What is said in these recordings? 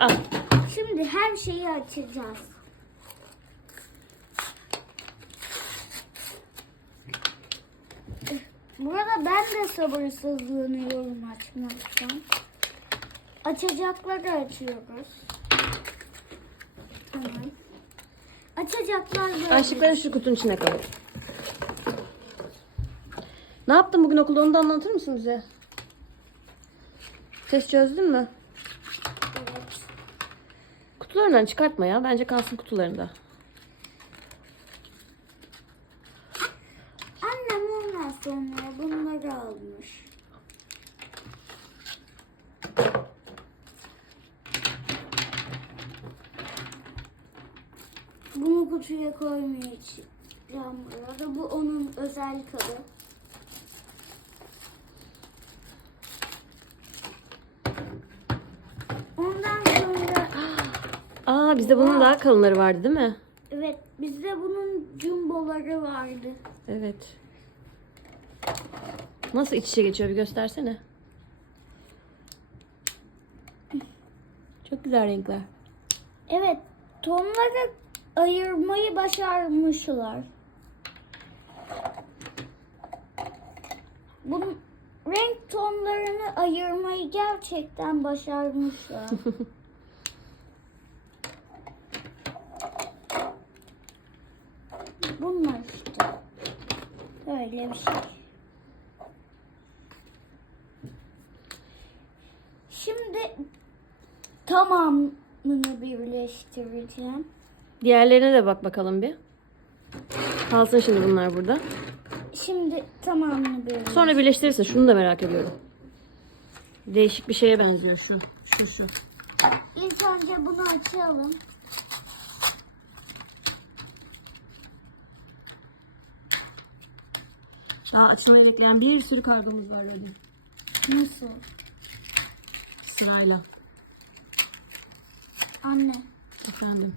Al. Şimdi her şeyi açacağız. Burada ben de sabırsızlanıyorum açmaktan. Açacakları açıyoruz. Tamam. Açacaklar böyle. Aşıkları şu kutunun içine koy. Ne yaptın bugün okulda onu da anlatır mısın bize? Test çözdün mü? Kutularından çıkartma ya. Bence kalsın kutularında. Annem ondan sonra bunları almış. Bunu kutuya koymayacağım burada. Bu onun özel kabı. Ondan sonra Aa bizde bunun daha kalınları vardı değil mi? evet bizde bunun jumboları vardı. Evet. Nasıl iç içe geçiyor bir göstersene. Çok güzel renkler. Evet, tonları ayırmayı başarmışlar. Bu renk tonlarını ayırmayı gerçekten başarmışlar. Bunlar işte. Böyle bir şey. Şimdi tamamını birleştireceğim. Diğerlerine de bak bakalım bir. Kalsın şimdi bunlar burada. Şimdi tamamını birleştireceğim. Sonra birleştirirsin. Şunu da merak ediyorum. Değişik bir şeye benziyor şu. Şu şu. İlk önce bunu açalım. Daha açmayı bekleyen bir sürü kargomuz var öyle. Nasıl? Sırayla. Anne. Efendim.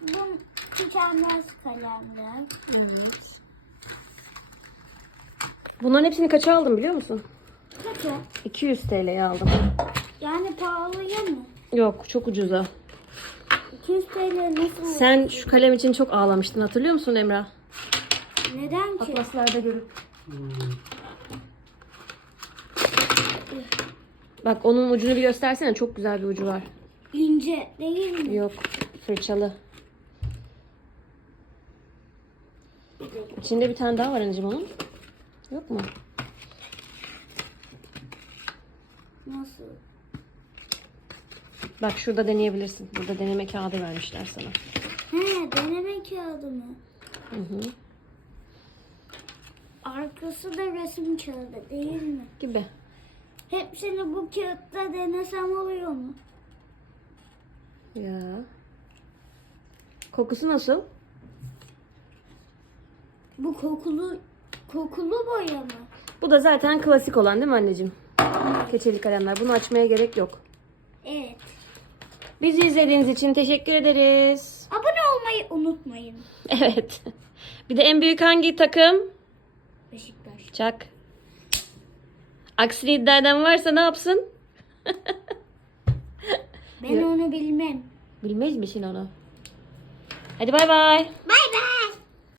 Bu tükenmez kalemler. Evet. Bunların hepsini kaça aldım biliyor musun? Kötü. 200 TL'ye aldım. Yani pahalıya mı? Yok çok ucuza. 200 TL nasıl? Sen şu kalem için çok ağlamıştın hatırlıyor musun Emrah? Neden ki? Atlaslarda görüp. Bak onun ucunu bir göstersene çok güzel bir ucu var. İnce değil mi? Yok fırçalı. İçinde bir tane daha var anneciğim onun. Yok mu? Nasıl? Bak şurada deneyebilirsin. Burada deneme kağıdı vermişler sana. He deneme kağıdı mı? Hı hı. Arkası da resim kağıdı değil mi? Gibi. Hepsini bu kağıtta denesem oluyor mu? Ya. Kokusu nasıl? Bu kokulu kokulu boya mı? Bu da zaten klasik olan değil mi anneciğim? Keçeli kalemler. Bunu açmaya gerek yok. Evet. Bizi izlediğiniz için teşekkür ederiz. Abone olmayı unutmayın. Evet. Bir de en büyük hangi takım? Beşiktaş. Çak. Aksini iddia eden varsa ne yapsın? Ben onu bilmem. Bilmez misin onu? Hadi bay bay. Bay bay.